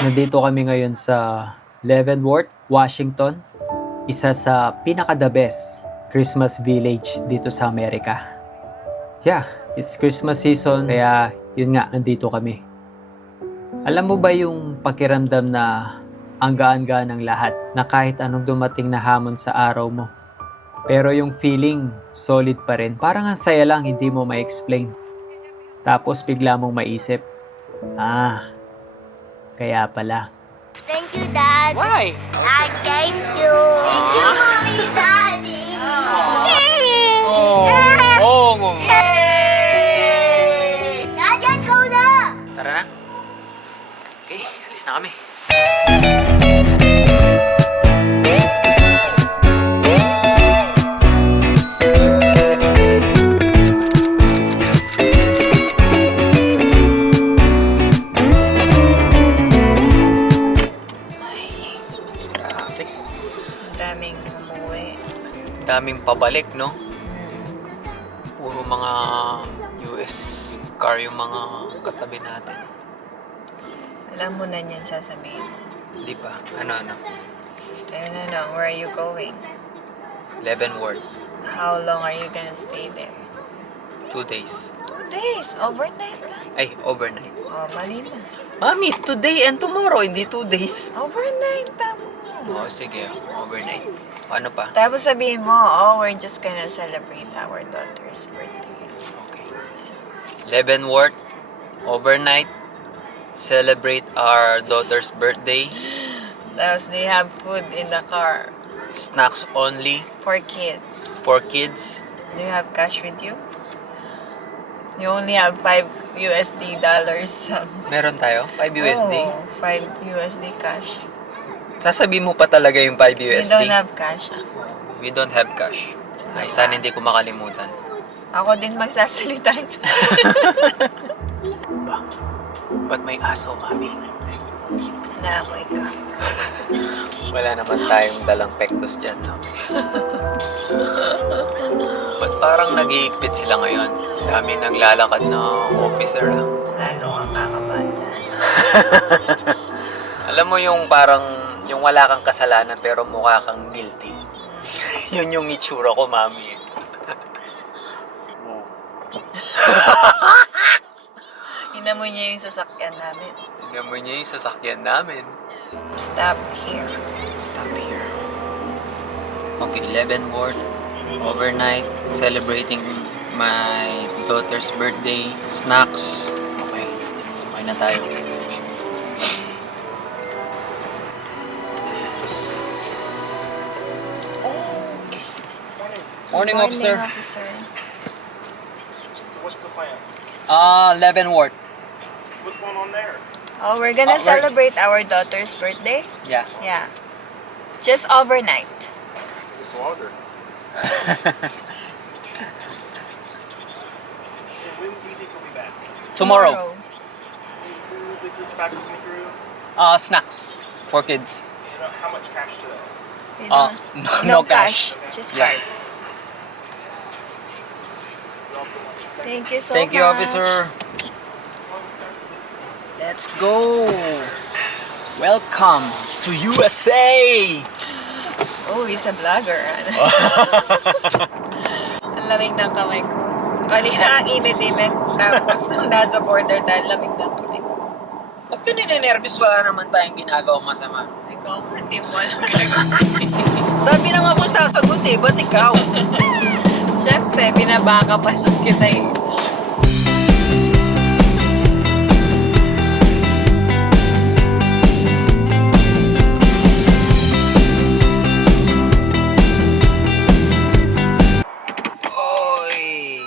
Nandito kami ngayon sa Leavenworth, Washington. Isa sa pinaka-the best Christmas village dito sa Amerika. Yeah, it's Christmas season kaya yun nga, nandito kami. Alam mo ba yung pakiramdam na ang gaan-gaan ng lahat na kahit anong dumating na hamon sa araw mo? Pero yung feeling, solid pa rin. Parang ang saya lang, hindi mo ma-explain. Tapos bigla mong maisip, kaya pala. Thank you, Dad. Why? Thank you. Thank you, Mommy, Daddy. Yay! Dad, let's go na! Tara na. Okay, alis na kami. Traffic. Ang daming umuwi. Daming pabalik, no? Puro mga US car yung mga katabi natin. Alam mo na niyan sasabihin. Hindi pa. Ano? Ayun na lang, where are you going? Leavenworth. How long are you gonna stay there? 2 days. 2 days, overnight lang. Ay, overnight. Oh, mali na. Mami, today and tomorrow, hindi 2 days. Overnight, tama. Oh, sige. Overnight. Ano pa? Tapos sabihin mo, oh, we're just gonna celebrate our daughter's birthday. Okay. Leavenworth, overnight, celebrate our daughter's birthday, Tapos they have food in the car snacks only for kids. for kids. Do you have cash with you? You only have $5 dollars. Meron tayo? 5 USD? Oh, $5 cash. Sasabihin mo pa talaga yung 5 You USD? don't have cash. We don't have cash. Ay, sana hindi ko makalimutan. Ako din magsasalita. Ba't may aso, Mami? Naamoy ka. Wala naman tayong dalang pektos dyan, no? Ba't parang nag-iigpit sila ngayon? Dami naglalakad na officer, ah. Lalo kang kakabata. Alam mo yung parang, yung wala kang kasalanan pero mukha kang guilty. Yun yung itsura ko, Mami. Inamoy niya yung sasakyan namin. Inamoy niya yung sasakyan namin. Stop here. Stop here. Okay, Leavenworth, overnight, celebrating my daughter's birthday, snacks. Okay, okay na tayo. Morning, officer. officer. What's the plan? Leavenworth. What's going on there? Oh, we're gonna we're- celebrate our daughter's birthday? Yeah. Yeah. Just overnight. It's longer. When do you think we'll be back? Tomorrow. Any food that you're back with me through? Snacks for kids. You know, how much cash today? We Uh, don't- no cash. Just Yeah. card. Thank you so Thank you, much. officer. Let's go. Welcome to USA. Oh, he's a vlogger. Ang lamig ng kamay ko. Kanina ang init-init. Tapos nung nasa border tayo, lamig ng kamay ko. Ba't ka ninenervous? Wala naman tayong ginagawang masama. Ikaw, hindi mo alam ginagawa. Sabi na nga kung sasagot eh. Ba't ikaw? Siyempre, binabaka pa lang kita eh. Oy.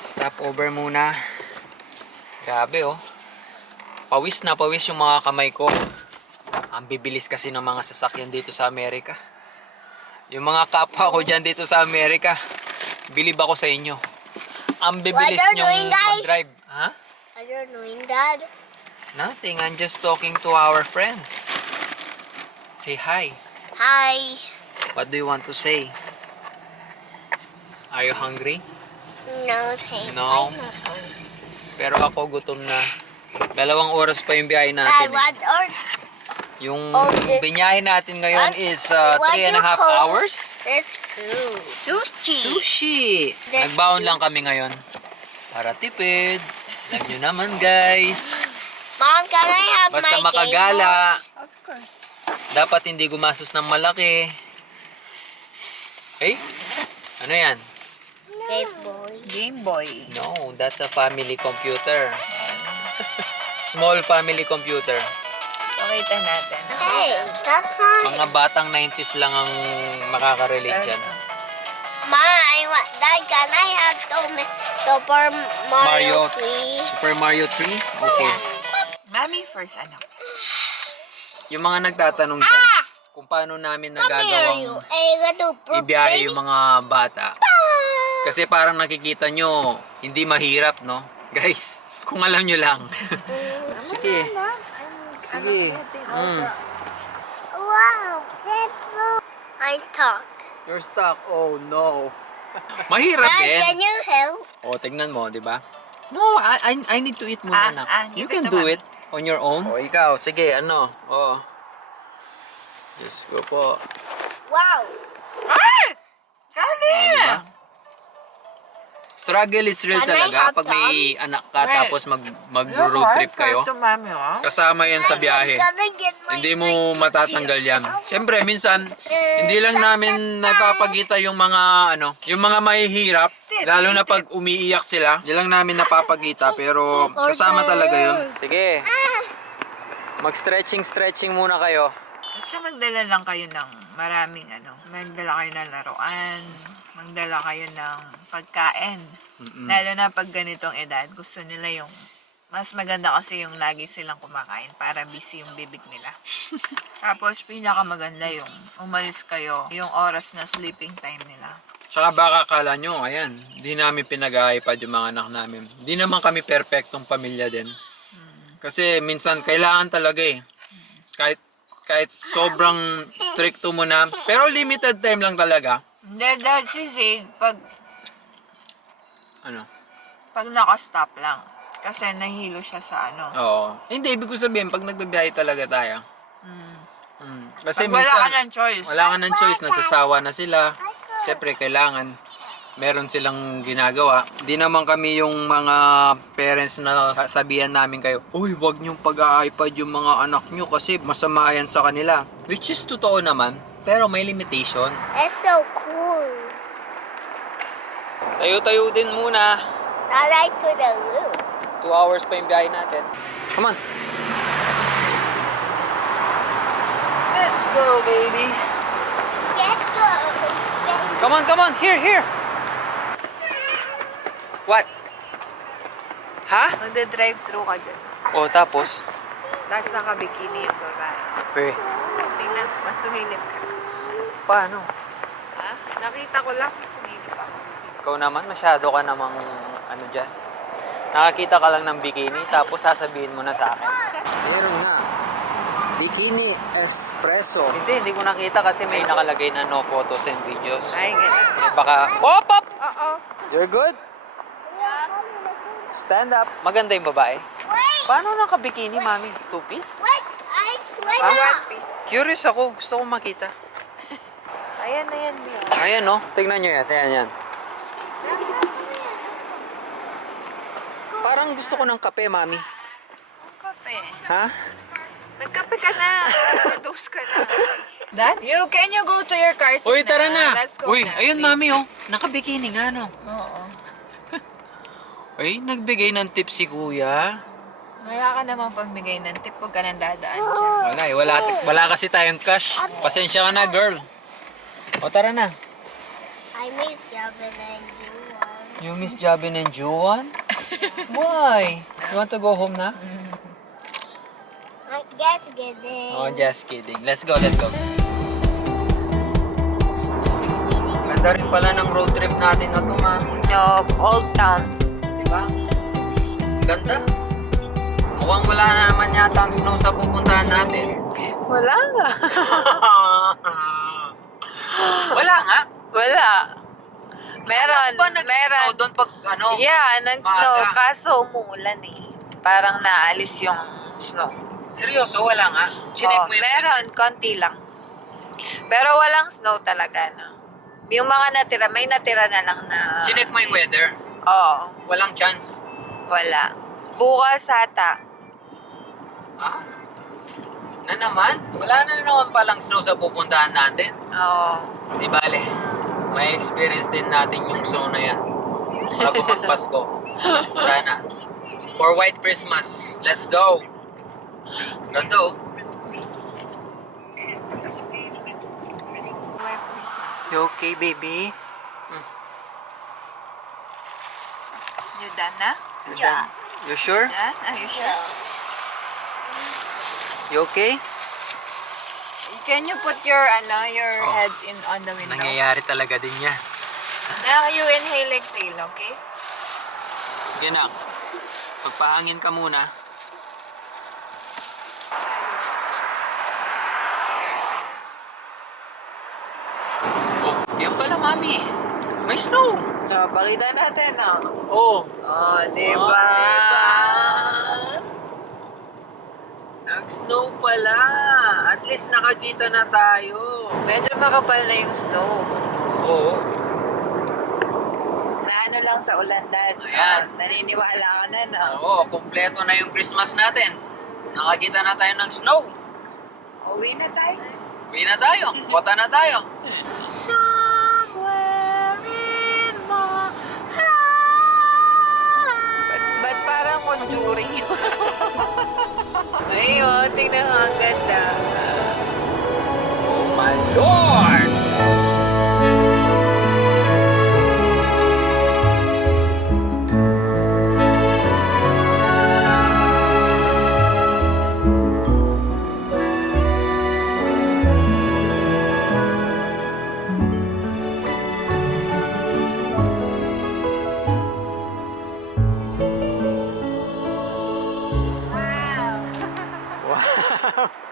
Stop over muna. Grabe oh. Pawis na pawis yung mga kamay ko. Ang bibilis kasi ng mga sasakyan dito sa Amerika. Yung mga kapwa ko dyan dito sa Amerika, bilib ako sa inyo. Ang bibilis What are you nyong doing, guys? mag-drive. Ha? What are you doing, Dad? Nothing. I'm just talking to our friends. Say hi. Hi. What do you want to say? Are you hungry? No, thank No? I'm not hungry. Pero ako gutom na. 2 oras pa yung biyahe Dad, natin. what or Yung Oh, this- binyahe natin ngayon What? is What 3 and a you half call- hours. this food? Sushi! Sushi! That's Nagbaon true. lang kami ngayon. Para tipid. Alam nyo naman guys. Mom, can I have Basta my Game Boy? makagala. Of course. Dapat hindi gumastos ng malaki. Hey? Ano yan? Game Boy. Game Boy. No, that's a family computer. Small family computer. Pakita natin. Hey, that's mine. Mga batang 90s lang ang makaka-relate dyan. Ma, I want. Dad, can I have Super Mario, Mario. 3? Super Mario 3? Okay. Yeah. Mami first, ano? Yung mga nagtatanong dyan, kung paano namin Come here, you. nagagawang Hey, little ibiyahe yung mga bata. Kasi parang nakikita nyo, hindi mahirap, no? Guys, kung alam nyo lang. Sige. Sige. Wow, that's blue. I talk. You're stuck. Oh, no. Mahirap Dad, din. can you help? O, tignan mo, di ba? No, I need to eat muna na. You give can it to do Mami. it on your own. O, ikaw. Sige, ano? O. Just go po. Wow. Kali! Diba? Struggle is real Can I talaga have pag may anak ka Right. tapos mag-road trip kayo. to Mami, oh. Kasama yan sa biyahe. I'm gonna get my Hindi mo matatanggal yan. Siyempre, minsan, hindi lang namin napapagita yung mga, yung mga mahihirap. Lalo na pag umiiyak sila. Hindi lang namin napapagita, pero kasama talaga yun. Sige. Mag-stretching muna kayo. Basta magdala lang kayo ng maraming magdala kayo ng laruan, magdala kayo ng pagkain. Lalo na pag ganitong edad, gusto nila yung, mas maganda kasi yung lagi silang kumakain para busy yung bibig nila. Tapos pinakamaganda yung umalis kayo, yung oras na sleeping time nila. Tsaka baka kala nyo, ayan, hindi namin pinag-iPad yung mga anak namin. Hindi naman kami perfectong pamilya din. Kasi minsan kailangan talaga eh. Kahit sobrang stricto mo na, pero limited time lang talaga. Hindi, dahil si Zayd, Ano? pag naka-stop lang. Kasi nahilo siya sa Oo. Hindi, ibig ko sabihin, pag nagbibiyahe talaga tayo. Kasi Pag wala minsan, ka ng choice. wala ka ng choice, nagsasawa na sila. Siyempre, kailangan meron silang ginagawa. Hindi naman kami yung mga parents na sasabihan namin kayo, uy, wag niyong pag-iPad yung mga anak niyo kasi masama yan sa kanila. Which is totoo naman, pero may limitation. It's so cool. Tayo-tayo din muna. I like to the room. 2 hours pa yung biyahe natin. Come on. Let's go, baby. Let's go. Come on. Here. What? Ha? Magda-drive-thru ka dyan. O, tapos? Tapos naka-bikini yung babae. Eh, Tingnan, masumilip ka. paano? Ha? Nakita ko lang, masumilip ako. Ikaw naman, masyado ka namang dyan. Nakakita ka lang ng bikini, tapos sasabihin mo na sa akin. Meron na. Bikini Espresso. Hindi ko nakita kasi may nakalagay na no photos and videos. Ay, ganun. Baka, Op! Oo. You're good? Stand up. Maganda yung babae. Wait, Paano naka-bikini, mami? 2-piece? wait. Wait Ah? up. One piece. Curious ako. Gusto kong makita. Ayan na yan, Leo. Ayan, no? Tignan nyo yan. Ayan. Parang gusto ko ng kape, mami. Kape. Ha? Nagkape ka na. Overdose ka na. Dad, can you go to your car seat Uy, tara na. Let's go Uy, na, ayun, please. mami, oh. Naka-bikini nga, no? Oo. Ay, nagbigay ng tip si kuya. Wala ka naman pambigay ng tip. Huwag ka nang dadaan dyan. Wala eh. Wala kasi tayong cash. Pasensya ka na, girl. O, tara na. I miss Javin and Juan. You miss Jabin and Juan? Why? You want to go home na? I guess kidding. Oh, just kidding. Let's go. Ganda rin pala ng road trip natin na to, ma. No, Old Town. Diba? Ganda. Mukhang wala na naman yata ang snow sa pupuntahan natin. Wala nga. Wala nga. Wala. Meron. Ba nag-snow doon pag Yeah, nag-snow. maaga? Kaso umuulan eh. parang naalis yung snow. Seryoso, wala nga. Chinek Oh, mo yun. meron, konti lang. Pero walang snow talaga, no? Yung mga natira, may natira na lang na... Chinek mo yung weather. Oo, Walang chance. wala. Bukas ata. Ha? Na naman? Wala na naman palang snow sa pupuntahan natin. Oo. Di bale, may experience din natin yung snow na yan. Bago magpasko. Sana. For White Christmas, let's go! Ganda oh. You okay, baby? You done na? Yeah. You sure? Done? Are you sure? You okay? Can you put your Oh. head in on the window? Nangyayari talaga din yan. Now you inhale, exhale, okay? Sige na. Magpahangin ka muna. Oh, yan pala, mami. May snow. So, pakita natin, Oh. Oh, di Oh, ba? diba? Nag-snow pala. At least nakakita na tayo. Medyo makapal na yung snow. Oo. Na ano lang sa ulan, Dad. Ayan. Naniniwala ka na, no? Oo, kompleto na yung Christmas natin. Nakakita na tayo ng snow. Uwi na tayo. Uwi na tayo. Kota na tayo. Ba't parang conjuring yun? Ayun, tingnan nga ang ganda. Oh my Lord!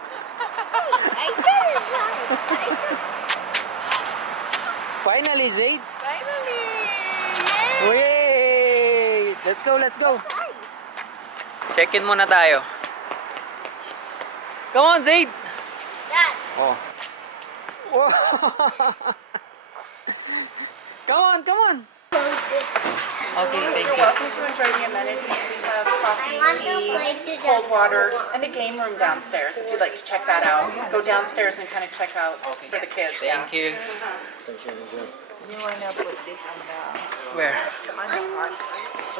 I did it, right? Finally, Zaid! Finally! Wait! Let's go, let's go! Check-in muna tayo. Come on, Zaid! Dad, Oh. Come on, come on! Okay, thank You're you. welcome to enjoy the amenities. We have coffee, I want to tea, play to the cold water, pool. and a game room downstairs if you'd like to check that out. Go downstairs and kind of check out for the kids. Thank you. You wanna put this on the... Where? on the hot?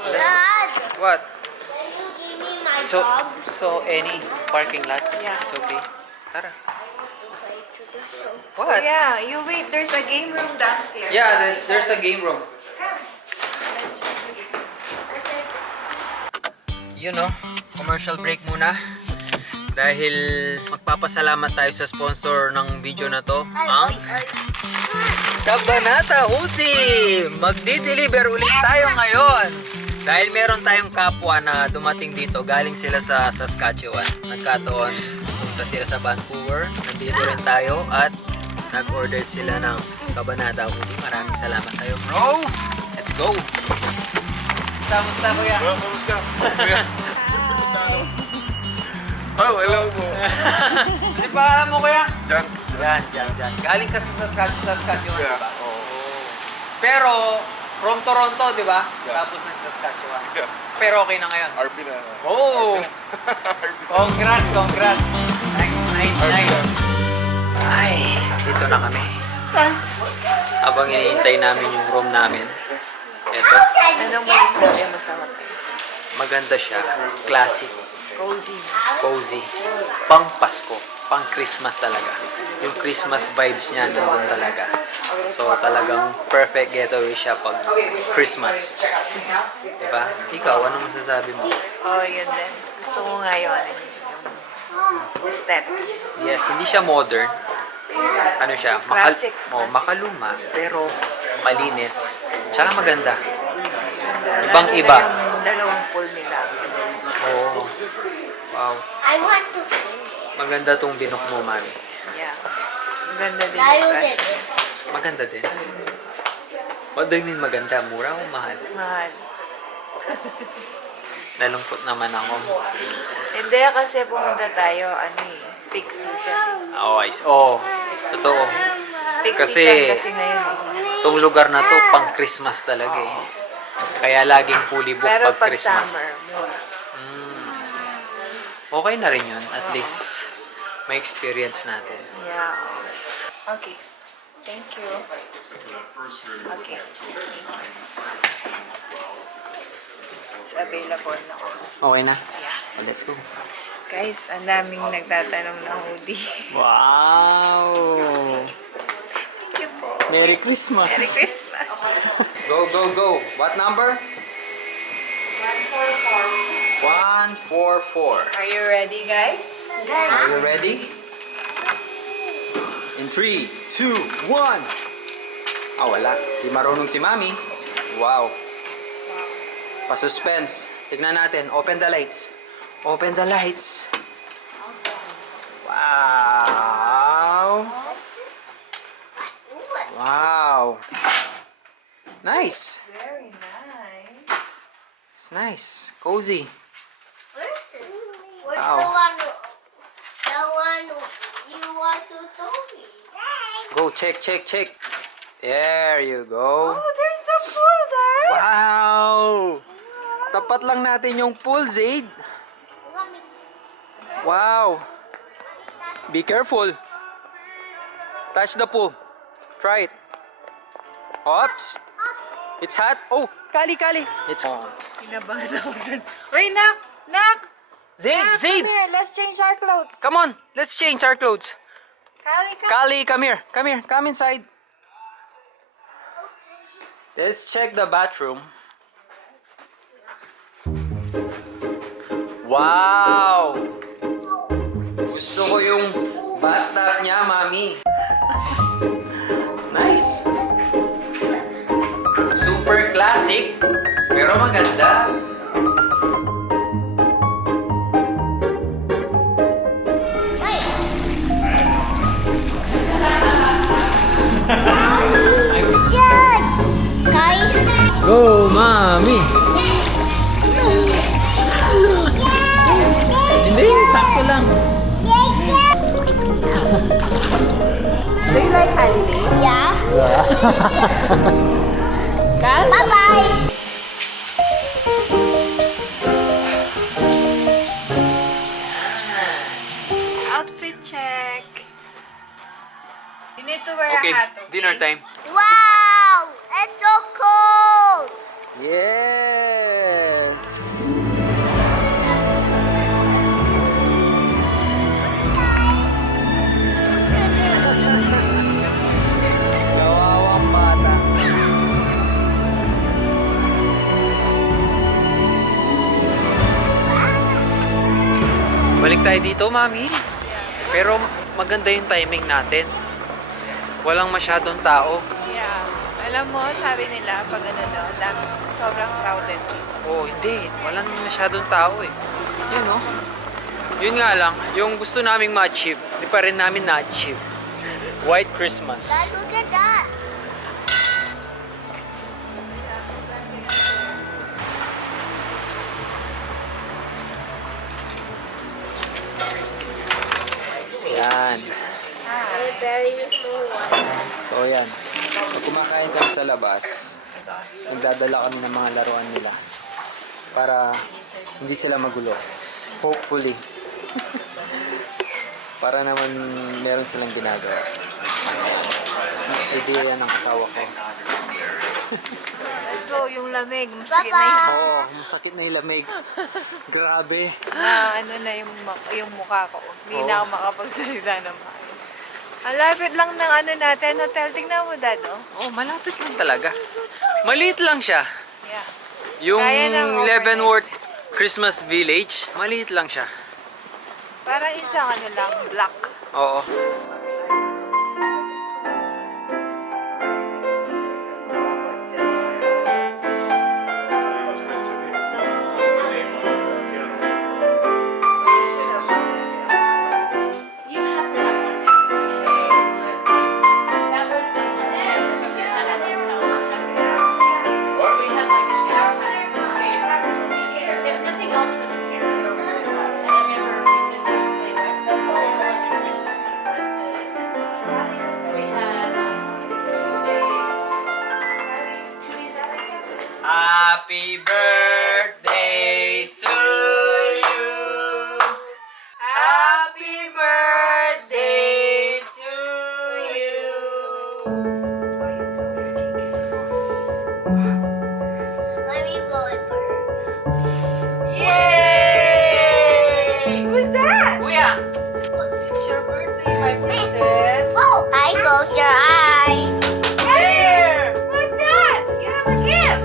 Dad, What? can you give me my So, dog? so any parking lot? Yeah. It's okay. Tara. Play to the show. What? Yeah, you wait. There's a game room downstairs. Yeah, there's a game room. Come. Let's check. You know, commercial break muna. Dahil magpapasalamat tayo sa sponsor ng video na to. Ang Cabanata Ulti! Magdi-deliver ulit tayo ngayon. Dahil meron tayong kapwa na dumating dito. Galing sila sa Saskatchewan. Nagkataon, punta sila sa Vancouver. Nandito rin tayo at nag-order sila ng Cabanata Ulti. Maraming salamat sa'yo, bro! Let's go! Kamusta, kuya? Well, kamusta? Kuya? Kamusta, ano? Oh, hello po. Ano pangalan mo, kuya? Jan. Yan. Galing ka sa Saskatchewan, Yeah. di ba? Oo. Pero, from Toronto, di ba? Yeah. Tapos nag-Saskatchewan. Yeah. Pero okay na ngayon. RP na. Oh! RP. Congrats! Nice. RP na. Ay, dito na kami. Habang hinihintay namin yung room namin. Ito, Anong masasabi mo sa hotel? maganda siya. Classic. Cozy. Cozy. Pang Pasko. Pang Christmas talaga. Yung Christmas vibes niya nandun talaga. So talagang perfect getaway siya pag Christmas. Diba? Ikaw, anong masasabi mo? Oh, yun din. Gusto ko nga yun. Yung aesthetic. Yes, hindi siya modern. Ano siya? Classic. Makaluma. Pero malinis. Tsaka maganda. Ibang-iba. Yung dalawang pool nila. Oo. Wow. I want to play. Maganda tong binok mo, mami. Yeah. Ang ganda din. Tayo yung din. Maganda din. What do you mean maganda? Mura o mahal? Mahal. Nalungkot naman ako. Hindi kasi pumunta tayo, peak season. Totoo. Peak Kasi, season kasi ngayon. Itong lugar na to, pang Christmas talaga eh. Kaya laging fully booked Pero pag pag Christmas. summer, mura. Okay na rin yun. At least, may experience natin. Yeah. Okay. Thank you. Okay. It's available na. Okay na? Oh, let's go. Guys, ang daming nagtatanong ng hoodie. Wow! Thank you po. Merry Christmas! Merry Christmas. Go, go, go! What number? 144. Are you ready, guys? Are you ready? In 3, 2, 1. Wala. Di marunong si Mami. Wow. Pa-suspense. Tignan natin. Open the lights. Open the lights. Wow. Wow. Nice. Very nice. It's nice. Cozy. Where's it? Where's Wow. the one you want to tell me? Go, check, check, check. There you go. Oh, there's the pool, Dad. Wow! Tapat lang natin yung pool, Zaid. Wow! Be careful. Touch the pool. Try it. Oops! It's hot. Oh, kali, kali. It's on. Kinabahan ako dun. Wait, Nak! Zaid, Nak, Zaid! come here. Let's change our clothes. Come on, let's change our clothes. Kali, Kali, come here. Come here. Come inside. Let's check the bathroom. Wow! Gusto ko yung bathtub niya, Mami. Nice. Super classic, pero maganda. Go, Mami! Hindi, sakto lang. Do you like Holiday? Yeah. Kal? Bye-bye. Outfit check. You need to wear Okay, a hat, okay? dinner time. Wow, it's so cold. Yes! Kawawang bata. Balik tayo dito, Mami. Pero maganda yung timing natin. Walang masyadong tao. Yeah. Alam mo, sabi nila, pag sobrang crowded. Oh, hindi. Wala naman masyadong tao eh. Yun, no? Yun nga lang, yung gusto naming ma-achieve, di pa rin namin na-achieve. White Christmas. Dad, look at that. Yan. A very little one. So, yan. Pag kumakain kami sa labas, nagdadala kami ng mga laruan nila para hindi sila magulo. Hopefully. Para naman meron silang ginagawa. Idea yan ng asawa ko. So, yung lamig, masakit na yung, Oo, masakit na yung lamig. Grabe. ano na yung mukha ko. Hindi na ako makapagsalita ng maayos. Ang lapit lang ng natin, hotel. Tingnan mo, Dad, oh. Oh, malapit lang talaga. Maliit lang siya. Yeah. Yung Kaya ng overnight. Leavenworth Christmas Village, maliit lang siya. Parang isang lang, black. Oo. Happy birthday to you. Happy birthday to you. Let me blow it first. Yay! Who's that? Kuya, it's your birthday, my princess. Oh! I close your eyes. Here! What's that? You have a gift.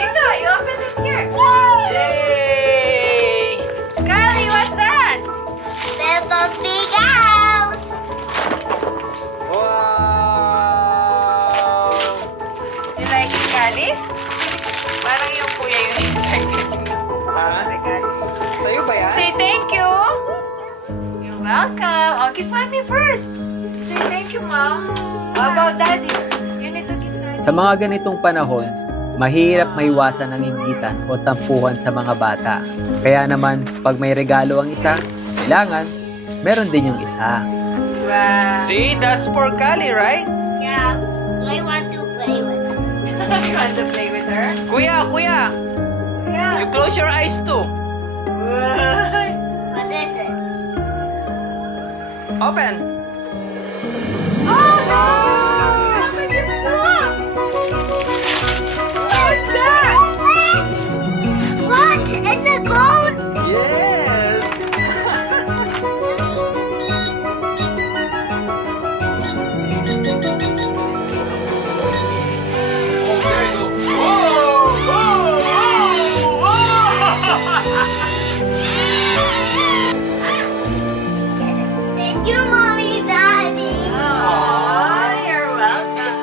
Dito, you open it here. Yay! Kali, what's that? Peppa Pig house. Wow! You like it, Kali? Parang yung kuya yung excited. Ha? Sa'yo ba yan? Say thank you. You're welcome. Oh, kiss mommy first. Say thank you, mom. How about daddy? You need to kiss daddy. Sa mga ganitong panahon, mahirap maiwasan ang inggitan o tampuhan sa mga bata. Kaya naman, pag may regalo ang isa, kailangan meron din yung isa. Wow. See, that's for Kali, right? Yeah. I want to play with it. You want to play with her? Kuya, kuya! Yeah. You close your eyes too. What is it? Open. Oh no! Open your door! What's that? What? It's a gold. Yes. Thank you, mommy, daddy. Aw, you're welcome.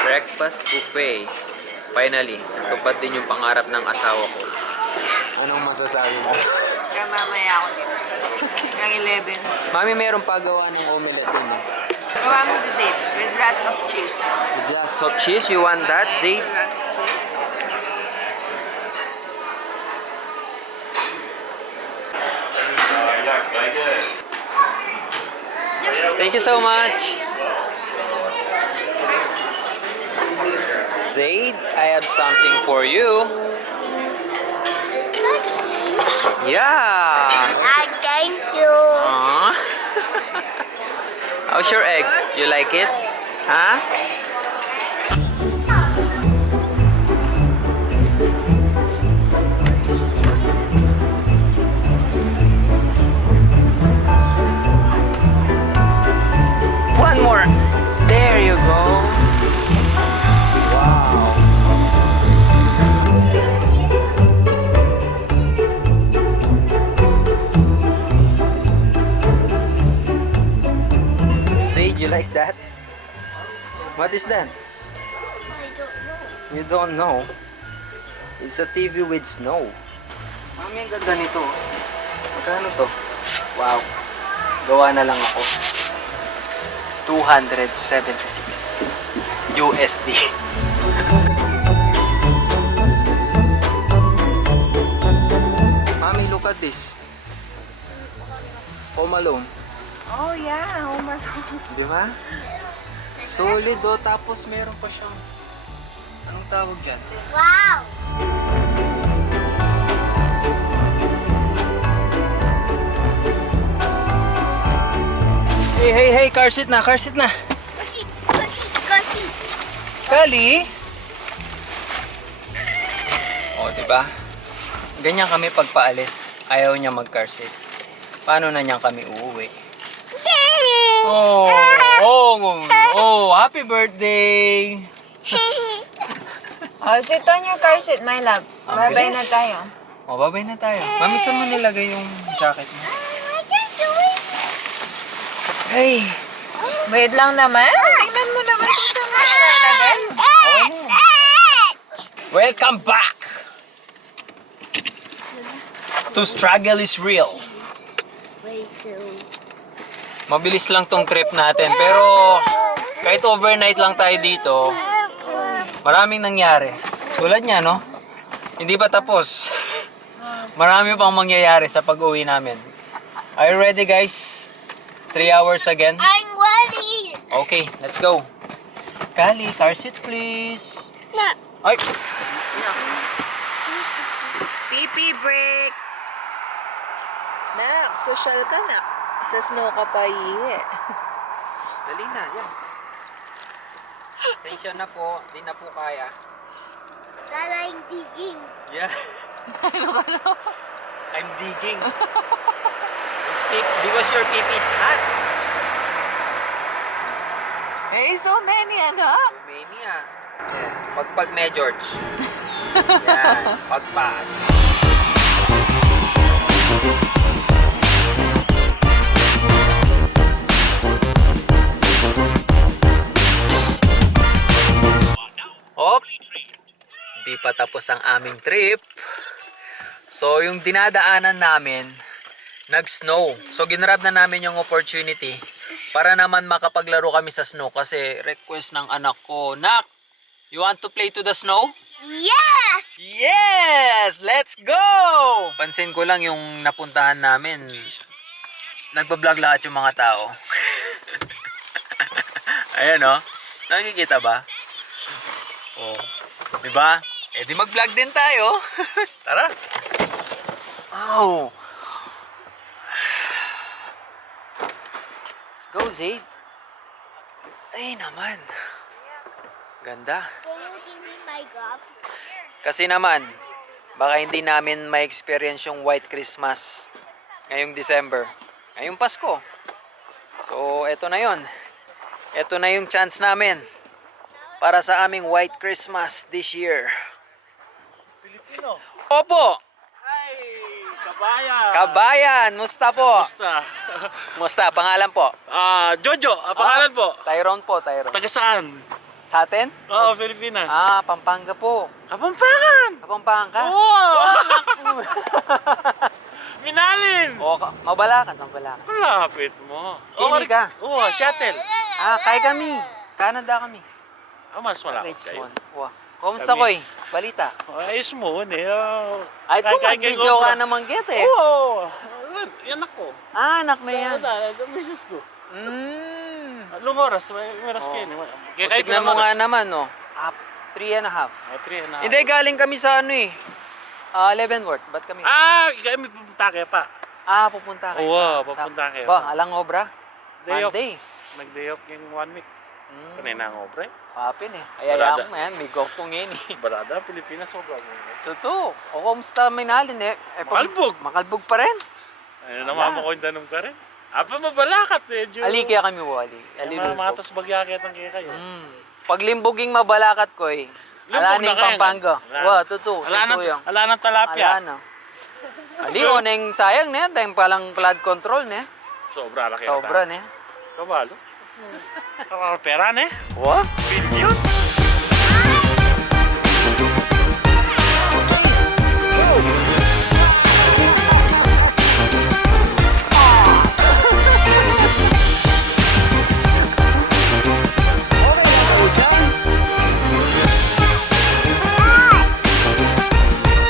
Breakfast buffet. Finally, natupad din yung pangarap ng asawa ko. Anong masasabi mo? Kaya mamaya ako dito. Hanggang 11. Mami, meron pa gawa ng omelette din. Eh. Gawa mo si Zayd with lots of cheese. With lots of cheese, you want that, Zayd? Thank you so much. Zayd, I have something for you. Yeah. Thank you. Aww. How's your egg? You like it? Huh? One more. There you go. Wow. Zayd, you like that? What is that? You don't know? It's a TV with snow. Mami, ang ganda nito. Magkano to? Wow. Gawa na lang ako. 276 USD. Mami, look at this. Home Alone. Oh yeah, Homer. Di ba? Solid do, tapos meron pa siyang anong tawag dyan? Wow. Hey, car seat na, car seat na. Koshi, koshi, koshi. Kali? O, di ba? Ganyan kami pagpaalis. Ayaw niya mag-car seat. Paano na niya kami uuwi? Oh, happy birthday! Oh, sit on your car seat, my love. Ang Bye-bye na bilis. tayo. O, babay na tayo. Mami, saan mo nilagay yung jacket mo? I can't do it. Hey! Wait lang naman. Tingnan mo naman kung saan mo nalagay. Okay na yan. Welcome back! To struggle is real. Way too. Mabilis lang tong trip natin. Pero kahit overnight lang tayo dito, maraming nangyari. Tulad niya, no? Hindi pa tapos. Marami pang mangyayari sa pag-uwi namin. Are you ready, guys? 3 hours again? I'm ready. Okay, let's go. Kali, car seat please. Ay! Pipi break! Nak, social ka na. Sa snow ka pa ihi. Dali na, yan. Station na po, di na po kaya. Dad, I'm digging. Yeah. I'm digging. Speak because your pipi is hot. Eh, so many, ano? Romania. Yeah. Pagpag me, George. Yan. Pagpag. Hop! Di pa tapos ang aming trip. So, yung dinadaanan namin, nag-snow. So, ginrab na namin yung opportunity para naman makapaglaro kami sa snow kasi request ng anak ko, Nak, you want to play to the snow? Yes! Yes! Let's go! Pansin ko lang yung napuntahan namin, nagpa-vlog lahat yung mga tao. Ayan o. Nakikita ba? Oh. Diba? Eh di mag-vlog din tayo. Tara. Oh. Let's go, Zaid. Ay naman. Ganda. Can you give me my gloves? Kasi naman, baka hindi namin ma-experience yung White Christmas ngayong December. Ngayong Pasko. So, eto na yon. Eto na yung chance namin para sa aming White Christmas this year. Filipino. Opo! Hi! Kabayan! Kabayan! Musta po? Basta. Musta? Pangalan po? Jojo, pangalan po. Tyrone po, Tyrone. Taga saan? Sa atin? Oo, Pilipinas. Pampanga po. Kapampangan! Kapampangan ka? Oo! Minalin! Mabalakan. Malapit mo. Kini ka? Oo, shuttle. Kaya kami. Canada kami. Mas malapit kayo. Richmond. Wow. Kumusta Kami. koy? Balita. Ayos mo, eh. Ay, kung mag-video ka naman get eh. Oo! Yan ako. Anak na yan. Misis ko. Mm. Oras, may oras kayo. Tignan mo nga naman, no? 3.5. 3.5. Hindi, galing kami sa ano eh. Leavenworth. Ba't kami? Kami pupunta kayo pa. Pupunta kayo. Oo, pupunta kayo. Ba, alang obra? Day off. Monday. Nag-day off yung 1 week. Kanina ang obra eh. Papin eh. Ayayaan mo yan. May gopong yun eh. Barada, Pilipinas, sobra. Totoo. O kumusta Minalin eh? Makalbog. Makalbog pa rin. Namamakonda nung ka rin. Apa mabalakat eh. Ali kaya kami wali. Mga tas bagyakit ang kaya kayo. Pag limbuging mabalakat ko eh. Alaning Pampanga. Wow, totoo. Ala ng talapia. Ala na. Ali, o neng sayang na yan. Dahil palang flood control na. Sobra laki. Sobra na. Kabalo. Pera na eh. Wow. Billion.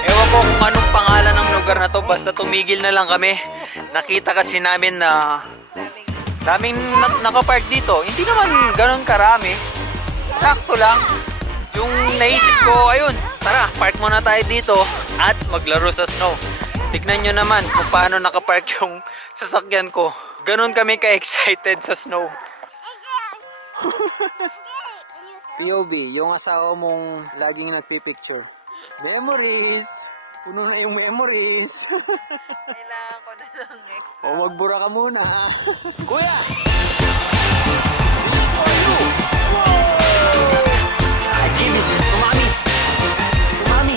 Ewan ko kung anong pangalan ng lugar na to. Basta tumigil na lang kami. Nakita kasi namin na daming nakapark dito. Hindi naman ganun karami. Sakto lang. Yung naisip ko, ayun, tara, park muna tayo dito at maglaro sa snow. Tignan nyo naman kung paano nakapark yung sasakyan ko. Ganun kami ka-excited sa snow. POV, yung asawa mong laging nagpipicture. Memories! Puno na yung memories. Kailangan ko na ng extra. O magbura ka muna. Kuya! Jimis, tumami! Tumami!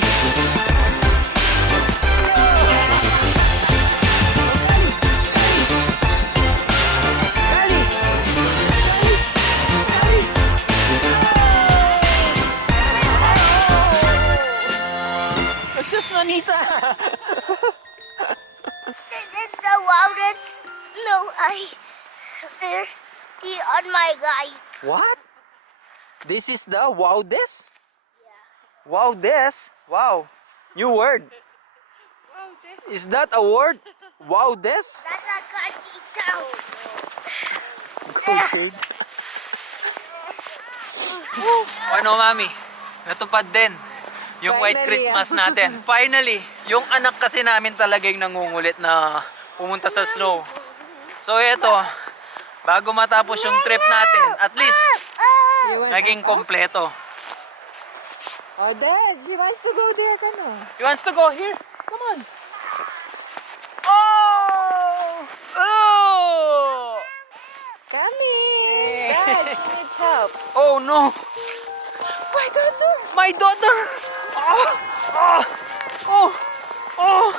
It's just Manita! wildest snow I see on my life. What? This is the wildest? Wildest? Wow. New word. Is that a word? Wildest? That's a country town. Ano, mami? Natupad din yung white Christmas natin. Finally! Yung anak kasi namin talaga yung nangungulit na pumunta sa snow. So ito, bago matapos yung trip natin, at least, naging kompleto. Oh, Dad, she wants to go there. Come on. He wants to go here. Come on. Oh! Oh! Come here. Dad, she needs help. Oh no! My daughter! My daughter! Oh! Oh! Oh! Oh!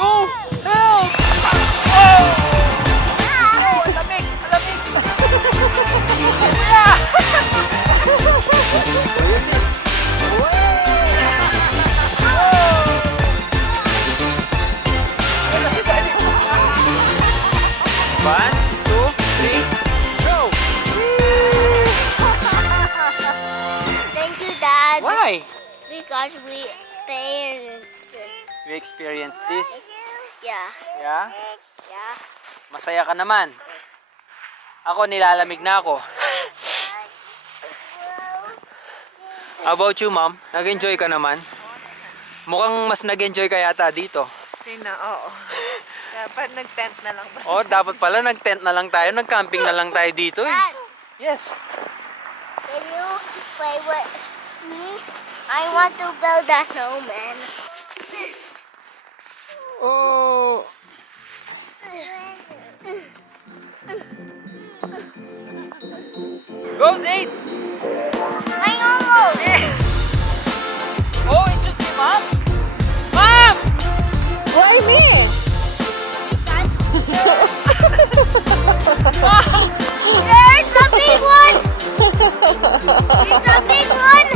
Oh! Help! Oh! Oh! Ang lamig! Ang lamig! Yeah! One, two, three, go! Thank you, Dad. Why? Because we experienced this. We experienced this. Yeah. Yeah? Yeah. Masaya ka naman. Ako, nilalamig na ako. How about you, ma'am? Nag-enjoy ka naman? Mukhang mas nag-enjoy ka yata dito. Sina, oo. Dapat nag-tent na lang ba? Oh, dapat pala nag-tent na lang tayo, nag-camping na lang tayo dito eh. Dad, Yes. can you play with me? I want to build a snowman. Oh. Go, Zayd! I almost. Oh, it should be mom! Mom! Why me? There's a big one. There's a big one.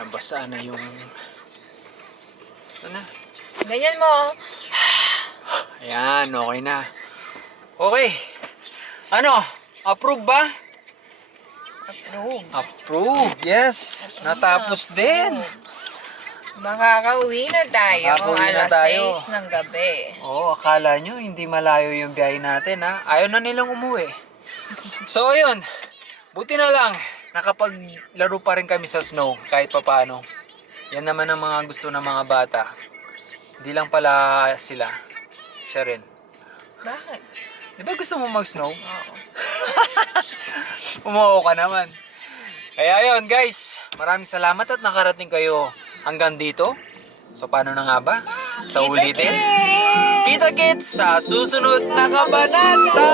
Nabasa na yung... Ano? Ganyan mo. Ayan, okay na. Okay. Ano? Approve ba? Approve. Approve, yes. Natapos din. Makakauwi na tayo. Makakauwi na alas tayo. 6 ng gabi. Oo, akala nyo hindi malayo yung biyahe natin ha. Ayaw na nilang umuwi. So ayun, buti na lang. Nakapaglaro pa rin kami sa snow kahit papaano. Yan naman ang mga gusto ng mga bata. Hindi lang pala sila. Siya rin. Bakit? Di ba gusto mo mag-snow? Oo. Umuo ka naman. Kaya yun guys, maraming salamat at nakarating kayo hanggang dito. So paano na nga ba? Sa ulitin? Kita-kits sa susunod na kabanata!